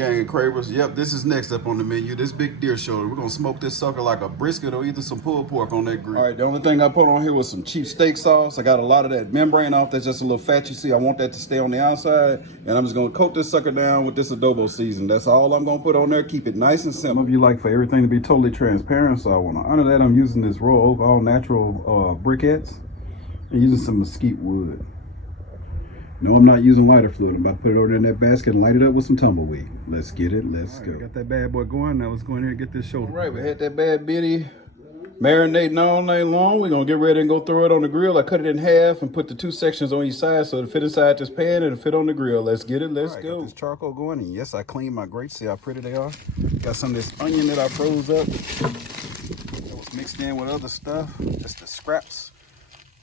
gang of cravers. Yep, this is next up on the menu. This big deer shoulder. We're gonna smoke this sucker like a brisket or either some pulled pork on that grill. All right, the only thing I put on here was some cheap steak sauce. I got a lot of that membrane off. That's just a little fat. You see, I want that to stay on the outside. And I'm just gonna coat this sucker down with this adobo season. That's all I'm gonna put on there. Keep it nice and simple. Some of you like for everything to be totally transparent, so I wanna honor that. I'm using this raw oak all natural briquettes and using some mesquite wood. No, I'm not using lighter fluid. I'm about to put it over there in that basket and light it up with some tumbleweed. Let's get it. Let's go. Got that bad boy going. Now let's go in here and get this shoulder. All right, we had that bad bitty marinating all night long. We're going to get ready and go throw it on the grill. I cut it in half and put the two sections on each side so it'll fit inside this pan and it'll fit on the grill. Let's get it. Let's go. Got this charcoal going. And yes, I cleaned my grates. See how pretty they are. Got some of this onion that I froze up. That was mixed in with other stuff. Just the scraps.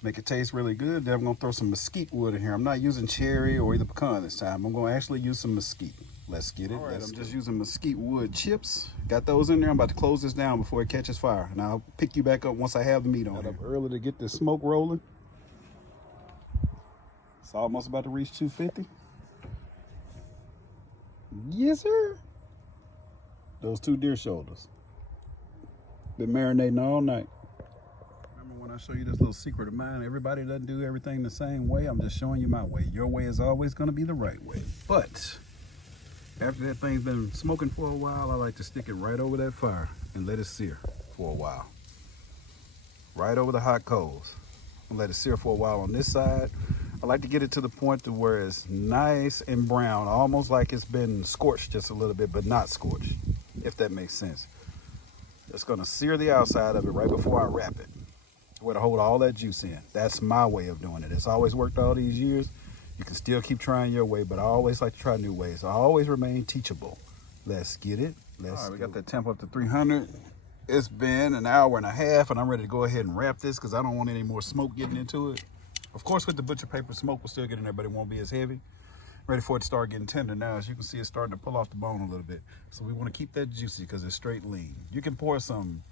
Make it taste really good. Then I'm gonna throw some mesquite wood in here. I'm not using cherry or either pecan this time. I'm gonna actually use some mesquite. Let's get it. All right, I'm just using mesquite wood chips. Got those in there. I'm about to close this down before it catches fire. And I'll pick you back up once I have the meat on. Got up early to get this smoke rolling. It's almost about to reach 250. Yes, sir. Those two deer shoulders. Been marinating all night. When I show you this little secret of mine, everybody doesn't do everything the same way. I'm just showing you my way. Your way is always going to be the right way. But after that thing's been smoking for a while, I like to stick it right over that fire and let it sear for a while. Right over the hot coals. And let it sear for a while on this side. I like to get it to the point to where it's nice and brown, almost like it's been scorched just a little bit, but not scorched, if that makes sense. It's going to sear the outside of it right before I wrap it. Where to hold all that juice in. That's my way of doing it. It's always worked all these years. You can still keep trying your way, but I always like to try new ways. I always remain teachable. Let's get it. All right, we got that temp up to 300. It's been an hour and a half, and I'm ready to go ahead and wrap this because I don't want any more smoke getting into it. Of course, with the butcher paper, smoke will still get in there, but it won't be as heavy. Ready for it to start getting tender now. As you can see, it's starting to pull off the bone a little bit. So we want to keep that juicy because it's straight lean. You can pour some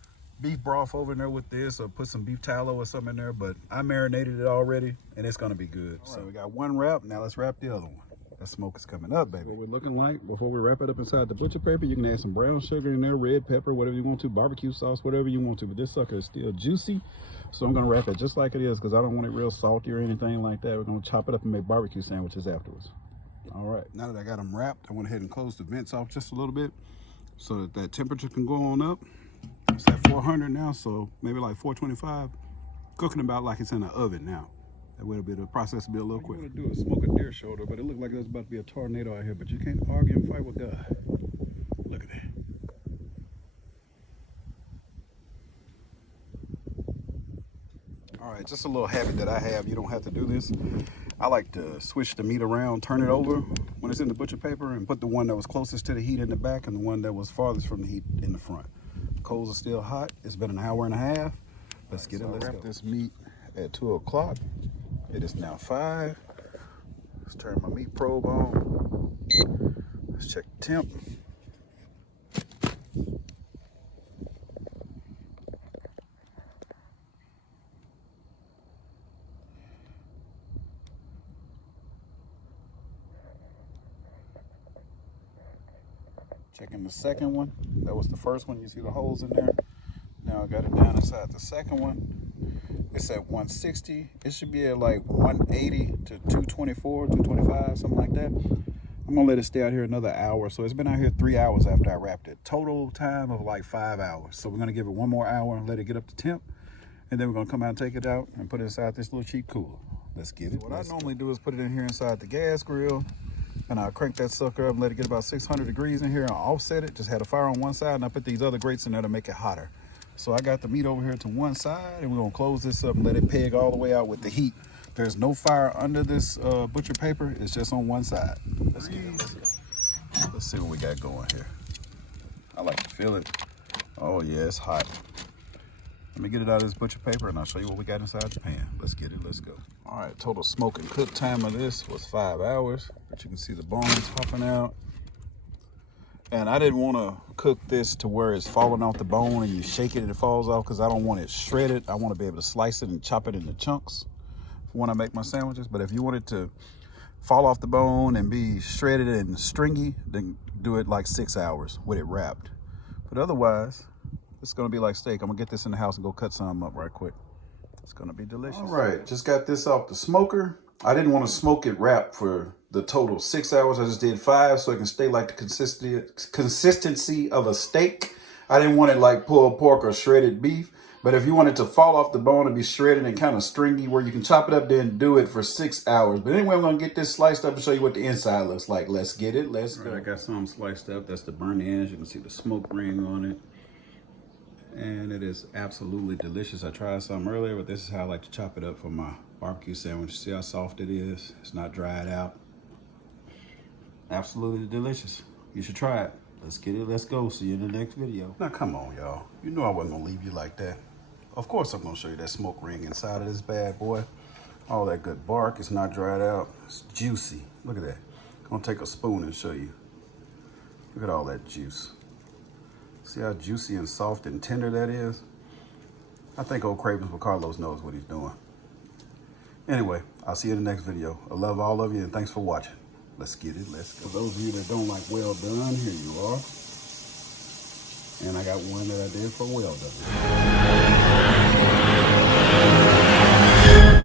beef broth over in there with this or put some beef tallow or something in there, but I marinated it already and it's gonna be good. All right, so we got one wrap. Now let's wrap the other one. That smoke is coming up, baby. What we're looking like before we wrap it up inside the butcher paper, you can add some brown sugar in there, red pepper, whatever you want to, barbecue sauce, whatever you want to, but this sucker is still juicy. So I'm gonna wrap it just like it is because I don't want it real salty or anything like that. We're gonna chop it up and make barbecue sandwiches afterwards. All right, now that I got them wrapped, I went ahead and closed the vents off just a little bit so that that temperature can go on up. It's at 400 now, so maybe like 425. Cooking about like it's in an oven now. That way the process will be a little quicker. What you want to do is smoke a deer shoulder, but it looked like there's about to be a tornado out here, but you can't argue and fight with God. Look at that. All right, just a little habit that I have. You don't have to do this. I like to switch the meat around, turn it over when it's in the butcher paper, and put the one that was closest to the heat in the back and the one that was farthest from the heat in the front. Coals are still hot. It's been an hour and a half. Let's get it. Let's wrap this meat at 2 o'clock. It is now 5. Let's turn my meat probe on. Let's check the temp. Checking the second one. That was the first one. You see the holes in there. Now I got it down inside the second one. It's at 160. It should be at like 180 to 224, 225, something like that. I'm gonna let it stay out here another hour. So it's been out here 3 hours after I wrapped it. Total time of like 5 hours. So we're gonna give it one more hour and let it get up to temp. And then we're gonna come out and take it out and put it inside this little cheap cooler. Let's get it. What I normally do is put it in here inside the gas grill. And I'll crank that sucker up and let it get about 600 degrees in here and I'll offset it. Just had a fire on one side and I put these other grates in there to make it hotter. So I got the meat over here to one side and we're gonna close this up and let it peg all the way out with the heat. There's no fire under this butcher paper. It's just on one side. Let's get it. Let's see what we got going here. I like to feel it. Oh yeah, it's hot. Let me get it out of this butcher paper and I'll show you what we got inside the pan. Let's get it, let's go. All right, total smoke and cook time of this was 5 hours, but you can see the bones popping out. And I didn't want to cook this to where it's falling off the bone and you shake it and it falls off because I don't want it shredded. I want to be able to slice it and chop it into chunks for when I make my sandwiches. But if you want it to fall off the bone and be shredded and stringy, then do it like 6 hours with it wrapped. But otherwise, it's gonna be like steak. I'm gonna get this in the house and go cut some up right quick. It's gonna be delicious. All right, just got this off the smoker. I didn't want to smoke it wrapped for the total 6 hours. I just did 5 so it can stay like the consistency of a steak. I didn't want it like pulled pork or shredded beef. But if you want it to fall off the bone and be shredded and kind of stringy where you can chop it up, then do it for 6 hours. But anyway, I'm going to get this sliced up and show you what the inside looks like. Let's get it. Let's go. Right, I got some sliced up. That's the burnt ends. You can see the smoke ring on it. And it is absolutely delicious. I tried some earlier, but this is how I like to chop it up for my barbecue sandwich. See how soft it is? It's not dried out. Absolutely delicious. You should try it. Let's get it. Let's go. See you in the next video. Now, come on, y'all. You know I wasn't going to leave you like that. Of course, I'm going to show you that smoke ring inside of this bad boy. All that good bark. It's not dried out. It's juicy. Look at that. I'm going to take a spoon and show you. Look at all that juice. See how juicy and soft and tender that is? I think old Cravens for Carlos knows what he's doing. Anyway, I'll see you in the next video. I love all of you and thanks for watching. Let's get it. Let's go. For those of you that don't like well done, here you are. And I got one that I did for well done.